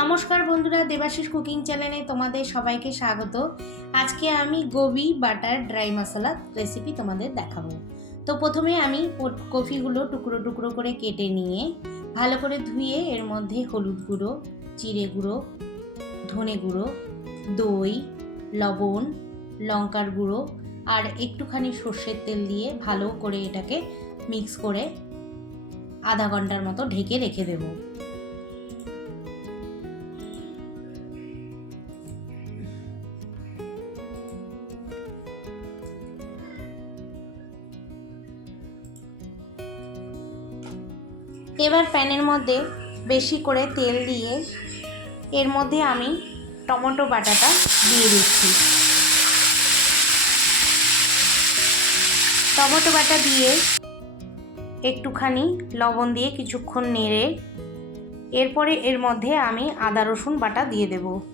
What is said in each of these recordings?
নমস্কার বন্ধুরা, দেবাশিস কুকিং চ্যানেলে তোমাদের সবাইকে স্বাগত। আজকে আমি gobi, butter, dry masala recipe তোমাদের দেখাবো। তো প্রথমে আমি কফিগুলো টুকরো টুকরো করে কেটে নিয়ে, ভালো করে ধুয়ে এর মধ্যে হলুদ গুঁড়ো, জিরে গুঁড়ো, ধনে গুঁড়ো, দই, লবণ, লঙ্কার গুঁড়ো আর একটুখানি সর্ষের তেল দিয়ে ভালো করে এটাকে মিক্স করে আধা ঘণ্টার মতো ঢেকে রেখে দেবো। এবার প্যানের মধ্যে বেশি করে তেল দিয়ে এর মধ্যে আমি টমেটো বাটাটা দিয়ে দিচ্ছি। টমেটো বাটা দিয়ে একটুখানি লবণ দিয়ে কিছুক্ষণ নেড়ে এরপরে এর মধ্যে আমি আদা রসুন বাটা দিয়ে দেবো।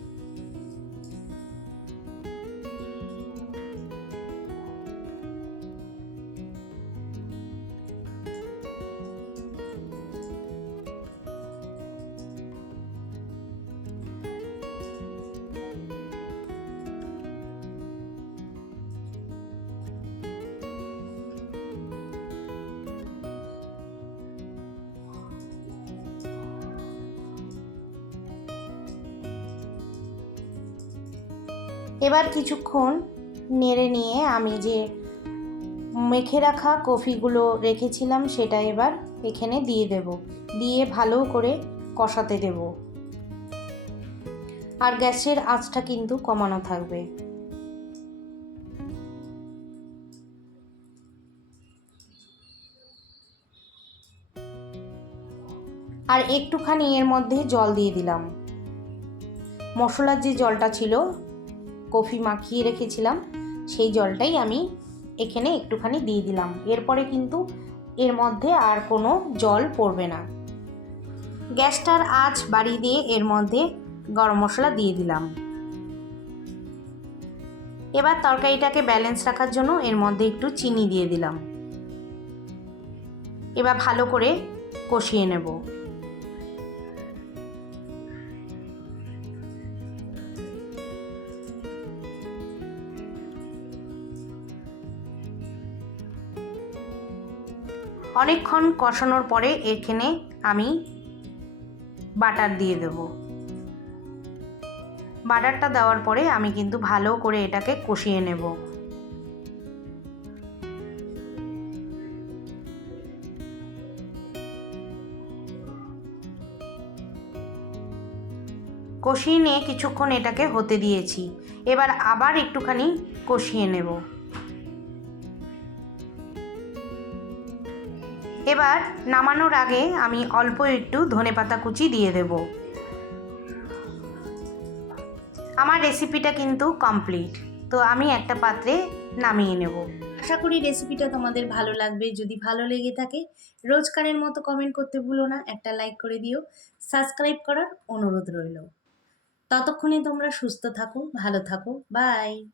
এবার কিছুক্ষণ নেড়ে নিয়ে আমি যে মেখে রাখা কফিগুলো রেখেছিলাম সেটা এবার এখানে দিয়ে দেব। দিয়ে ভালো করে কষাতে দেব। আর গ্যাসের আঁচটা কিন্তু কমানো থাকবে। আর একটুখানি এর মধ্যে জল দিয়ে দিলাম। মশলার যে জলটা ছিল কফি মাখিয়ে রেখেছিলাম, সেই জলটাই আমি এখানে একটুখানি দিয়ে দিলাম। এরপরে কিন্তু এর মধ্যে আর কোনো জল পড়বে না। গ্যাসটার আঁচ বাড়িয়ে দিয়ে এর মধ্যে গরম মশলা দিয়ে দিলাম। এবার তরকারিটাকে ব্যালেন্স রাখার জন্য এর মধ্যে একটু চিনি দিয়ে দিলাম। এবার ভালো করে কষিয়ে নেব। অনেকক্ষণ কষানোর পরে এখানে আমি বাটার দিয়ে দেব। বাটারটা দেওয়ার পরে আমি কিন্তু ভালো করে এটাকে কষিয়ে নেব। কষিয়ে নিয়ে কিছুক্ষণ এটাকে হতে দিয়েছি। এবার আবার একটুখানি কষিয়ে নেব। এবার নামানোর আগে আমি অল্প একটু ধনেপাতা কুচি দিয়ে দেব। আমার রেসিপিটা কিন্তু কমপ্লিট তো আমি একটা পাত্রে নামিয়ে নেব। আশা করি রেসিপিটা তোমাদের ভালো লাগবে। যদি ভালো লেগে থাকে, রোজকারের মতো কমেন্ট করতে ভুলো না। একটা লাইক করে দিও। সাবস্ক্রাইব করার অনুরোধ রইল। ততক্ষণে তোমরা সুস্থ থাকো, ভালো থাকো। বাই